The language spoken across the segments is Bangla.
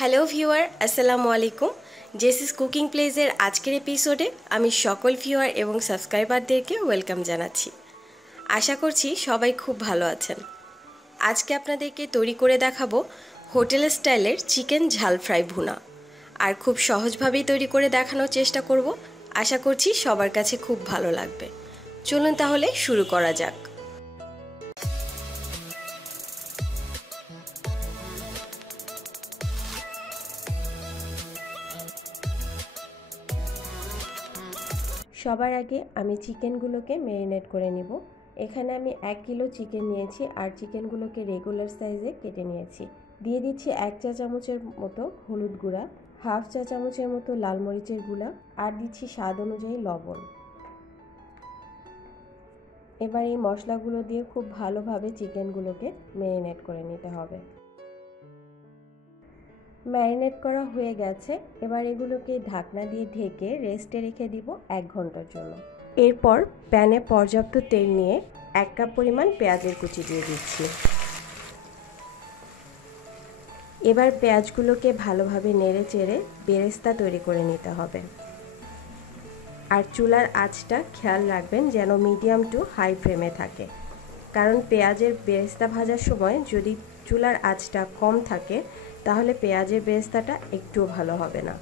হ্যালো ভিউয়ার, আসসালামু আলাইকুম। জেসিস কুকিং প্লেজের আজকের এপিসোডে আমি সকল ভিউয়ার এবং সাবস্ক্রাইবারদেরকে ওয়েলকাম জানাচ্ছি। আশা করছি সবাই খুব ভালো আছেন। আজকে আপনাদেরকে তৈরি করে দেখাবো হোটেল স্টাইলের চিকেন ঝাল ফ্রাই ভুনা, আর খুব সহজভাবেই তৈরি করে দেখানোর চেষ্টা করব। আশা করছি সবার কাছে খুব ভালো লাগবে। চলুন তাহলে শুরু করা যাক। সবার আগে আমি চিকেনগুলোকে ম্যারিনেট করে নিব। এখানে আমি 1 কিলো চিকেন নিয়েছি, আর চিকেনগুলোকে রেগুলার সাইজে কেটে নিয়েছি। দিয়ে দিচ্ছি 1 চা চামচের মতো হলুদ গুঁড়া, হাফ চা চামচের মতো লাল মরিচের গুঁড়া, আর দিচ্ছি স্বাদ অনুযায়ী লবণ। এবার এই মশলাগুলো দিয়ে খুব ভালোভাবে চিকেনগুলোকে ম্যারিনেট করে নিতে হবে। ম্যারিনেট করা হয়ে গেছে। এবার এগুলোকে ঢাকনা দিয়ে ঢেকে রেস্টে রেখে দিব 1 ঘন্টার জন্য। এরপর প্যানে পর্যাপ্ত তেল নিয়ে 1 কাপ পরিমাণ পেঁয়াজের কুচি দিয়ে দিচ্ছি। এবার পেঁয়াজগুলোকে ভালোভাবে নেড়ে চেড়ে বেরেস্তা তৈরি করে নিতে হবে। আর চুলার আঁচটা খেয়াল রাখবেন যেন মিডিয়াম টু হাই ফ্লেমে থাকে, কারণ পেঁয়াজের বেরেস্তা ভাজার সময় যদি চুলার আঁচটা কম থাকে তাহলে পেঁয়াজের বেরেস্তাটা একটুও ভালো হবে না।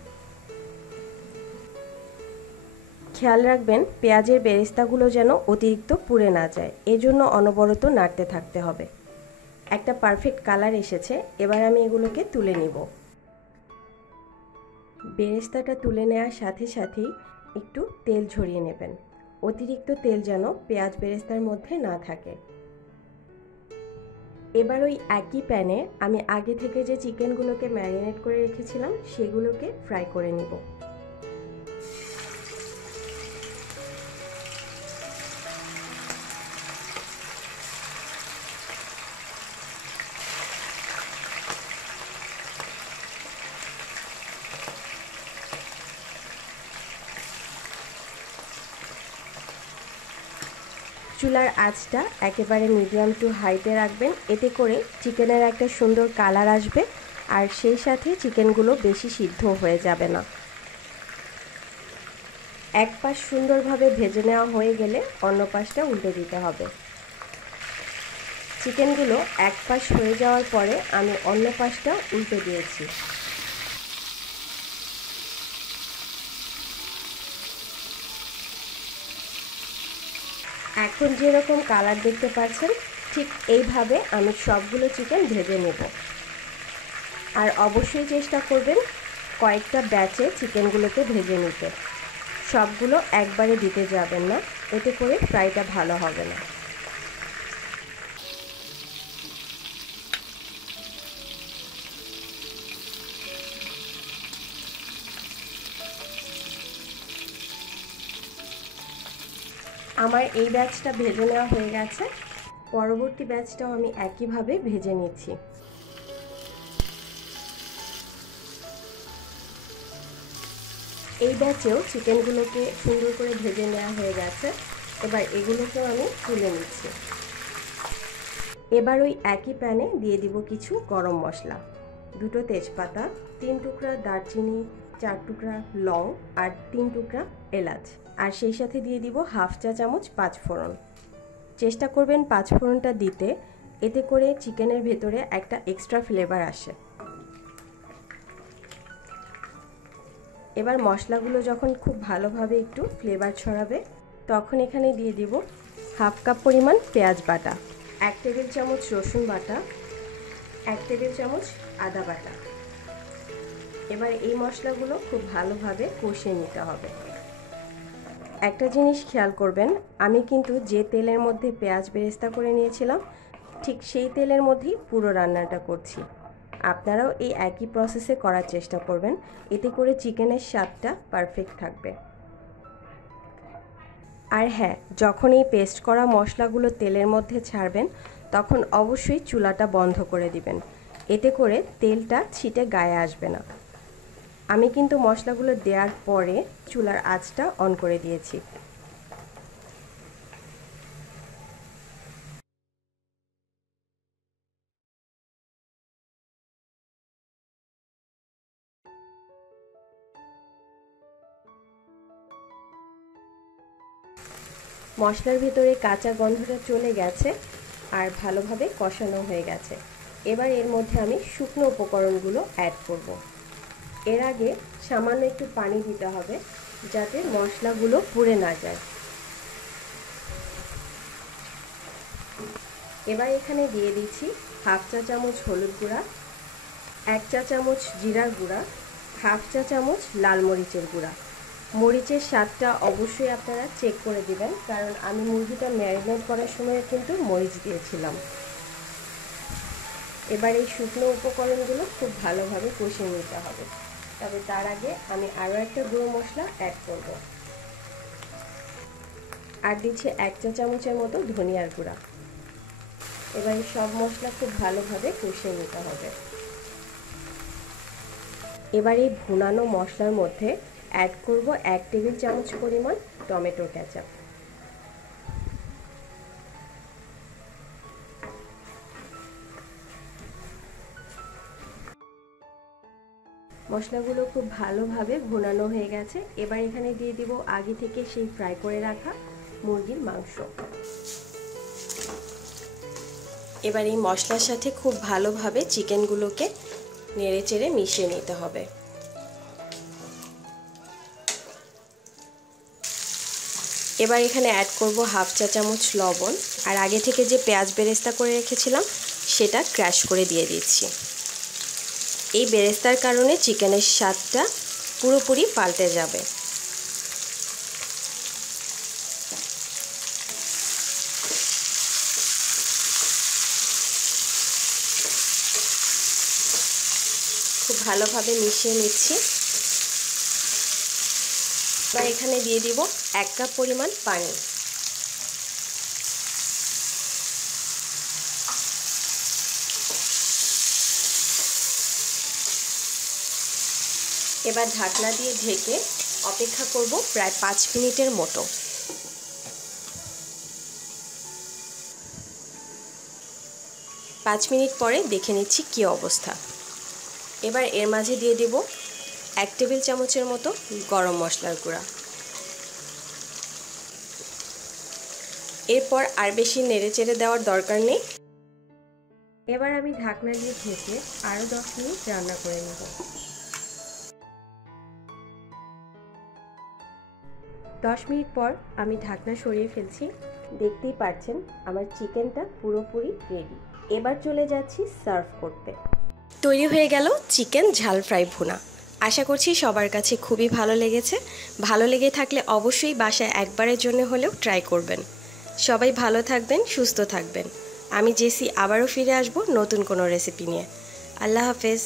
খেয়াল রাখবেন পেঁয়াজের বেরেস্তাগুলো যেন অতিরিক্ত পুড়ে না যায়, এজন্য অনবরত নাড়তে থাকতে হবে। একটা পারফেক্ট কালার এসেছে, এবার আমি এগুলোকে তুলে নিব। বেরেস্তাটা তুলে নেওয়ার সাথে সাথেই একটু তেল ঝরিয়ে নেবেন। অতিরিক্ত তেল যেন পেঁয়াজ বেরেস্তার মধ্যে না থাকে। এবার ওই একই প্যানে আমি আগে থেকে যে চিকেনগুলোকে ম্যারিনেট করে রেখেছিলাম সেগুলোকে ফ্রাই করে নিব। চুলার আঁচটা একেবারে মিডিয়াম টু হাইতে রাখবেন, এতে করে চিকেনের একটা সুন্দর কালার আসবে, আর সেই সাথে চিকেনগুলো বেশি সিদ্ধ হয়ে যাবে না। এক পাশ সুন্দরভাবে ভেজে নেওয়া হয়ে গেলে অন্য পাশটা উল্টে দিতে হবে। চিকেনগুলো এক পাশ হয়ে যাওয়ার পরে আমি অন্য পাশটা উল্টে দিয়েছি। এখন যেরকম কালার দেখতে পাচ্ছেন ঠিক এইভাবে আমি সবগুলো চিকেন ভেজে নেব। আর অবশ্যই চেষ্টা করবেন কয়েকটা ব্যাচে চিকেনগুলোকে ভেজে নিতে। সবগুলো একবারে দিতে যাবেন না, এতে করে ফ্রাইটা ভালো হবে না। আমার এই ব্যাচটা ভেজে নেওয়া হয়ে গেছে। পরবর্তী ব্যাচটাও আমি একইভাবে ভেজে নিচ্ছি। এই ব্যাচেও চিকেনগুলোকে সুন্দর করে ভেজে নেওয়া হয়ে গেছে। এবার এগুলোকেও আমি তুলে নিচ্ছি। এবার ওই একই প্যানে দিয়ে দিব কিছু গরম মশলা, 2টো তেজপাতা, 3 টুকরা দারচিনি, 4 টুকরা লং, আর 3 টুকরা এলাচ, আর সেই সাথে দিয়ে দিব হাফ চা চামচ পাঁচফোড়ন। চেষ্টা করবেন পাঁচফোড়নটা দিতে, এতে করে চিকেনের ভেতরে একটা এক্সট্রা ফ্লেভার আসে। এবার মশলাগুলো যখন খুব ভালোভাবে একটু ফ্লেভার ছড়াবে তখন এখানে দিয়ে দিব হাফ কাপ পরিমাণ পেঁয়াজ বাটা, 1 টেবিল চামচ রসুন বাটা, 1 টেবিল চামচ আদা বাটা। এবার এই মশলাগুলো খুব ভালোভাবে কষিয়ে নিতে হবে। একটা জিনিস খেয়াল করবেন, আমি কিন্তু যে তেলের মধ্যে পেঁয়াজ বেরেস্তা করে নিয়েছিলাম ঠিক সেই তেলের মধ্যেই পুরো রান্নাটা করছি। আপনারাও এই একই প্রসেসে করার চেষ্টা করবেন, এতে করে চিকেনের স্বাদটা পারফেক্ট থাকবে। আর হ্যাঁ, যখন এই পেস্ট করা মশলাগুলো তেলের মধ্যে ছাড়বেন তখন অবশ্যই চুলাটা বন্ধ করে দিবেন, এতে করে তেলটা ছিটে গায়ে আসবে না। আমি কিন্তু মশলাগুলো দেওয়ার পরে চুলার আঁচটা অন করে দিয়েছি। মশলার ভিতরে কাঁচা গন্ধটা চলে গেছে আর ভালোভাবে কষানো হয়ে গেছে। এবার এর মধ্যে আমি শুকনো উপকরণগুলো অ্যাড করব। এর আগে সামান্য একটু পানি দিতে হবে যাতে মশলাগুলো পুড়ে না যায়। এবার এখানে দিয়ে দিচ্ছি হাফ চা চামচ হলুদ গুঁড়া, 1 চা চামচ জিরার গুঁড়া, হাফ চা চামচ লাল মরিচের গুঁড়া। মরিচের স্বাদটা অবশ্যই আপনারা চেক করে দিবেন, কারণ আমি মুরগিটা ম্যারিনেট করার সময় কিন্তু মরিচ দিয়েছিলাম। এবার এই শুকনো উপকরণগুলো খুব ভালোভাবে কষিয়ে নিতে হবে। তবে তার আগে আমি আরও একটা গুঁড়ো মশলা অ্যাড করব। আর দিচ্ছি 1 চা চামচের মতো ধনিয়ার গুঁড়া। এবার সব মশলা খুব ভালোভাবে কষিয়ে নিতে হবে। এবার এই ভুনানো মশলার মধ্যে অ্যাড করব 1 টেবিল চামচ পরিমাণ টমেটো কেচাপ। মশলাগুলো খুব ভালোভাবে ভুনানো হয়ে গেছে। এবার এখানে দিয়ে দিব আগে থেকে সেই ফ্রাই করে রাখা মুরগির মাংস। এবার এই মশলার সাথে খুব ভালোভাবে চিকেনগুলোকে নেড়েচেড়ে মিশিয়ে নিতে হবে। এবার এখানে অ্যাড করব হাফ চা চামচ লবণ, আর আগে থেকে যে পেঁয়াজ বেরেস্তা করে রেখেছিলাম সেটা ক্র্যাশ করে দিয়ে দিচ্ছি। এই বেরেস্তার কারণে চিকেনের স্বাদটা পুরোপুরি পাল্টে যাবে। খুব ভালোভাবে মিশিয়ে নিচ্ছি। এবার এখানে দিয়ে দিব 1 কাপ পরিমাণ পানি। এবার ঢাকনা দিয়ে ঢেকে অপেক্ষা করব প্রায় 5 মিনিটের মতো। 5 মিনিট পরে দেখে নিচ্ছি কী অবস্থা। এবার এর মাঝে দিয়ে দেব 1 টেবিল চামচের মতো গরম মশলার গুঁড়া। এরপর আর বেশি নেড়েচেড়ে দেওয়ার দরকার নেই। এবার আমি ঢাকনা দিয়ে ঢেকে আরও 10 মিনিট রান্না করে নেব। 10 মিনিট পর আমি ঢাকনা সরিয়ে ফেলছি। দেখতেই পাচ্ছেন আমার চিকেনটা পুরোপুরি রেডি। এবার চলে যাচ্ছি সার্ভ করতে। তৈরি হয়ে গেল চিকেন ঝাল ফ্রাই ভুনা। আশা করছি সবার কাছে খুবই ভালো লেগেছে। ভালো লেগে থাকলে অবশ্যই বাসায় একবারের জন্য হলেও ট্রাই করবেন। সবাই ভালো থাকবেন, সুস্থ থাকবেন। আমি জেসি আবারও ফিরে আসব নতুন কোনো রেসিপি নিয়ে। আল্লাহ হাফেজ।